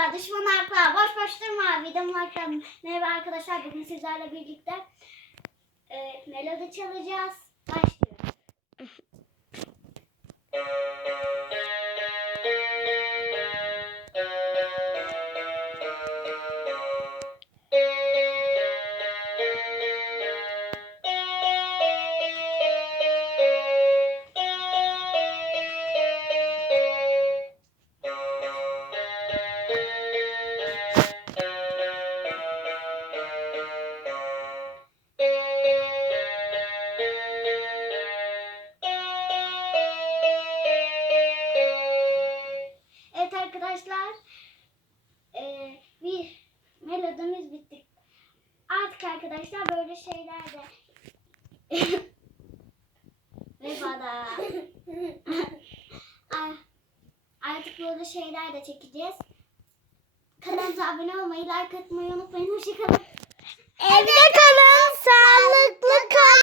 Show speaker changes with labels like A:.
A: akla, düşman boş boş durma. Videomun akla. Merhaba arkadaşlar, bugün sizlerle birlikte e, melodi çalacağız. Başlıyor. arkadaşlar, e, bir melodimiz bitti. Artık arkadaşlar böyle şeyler de ve bana artık böyle şeyler de çekeceğiz. Kanalımıza abone olmayı, like atmayı unutmayın. Hoşçakalın.
B: Evde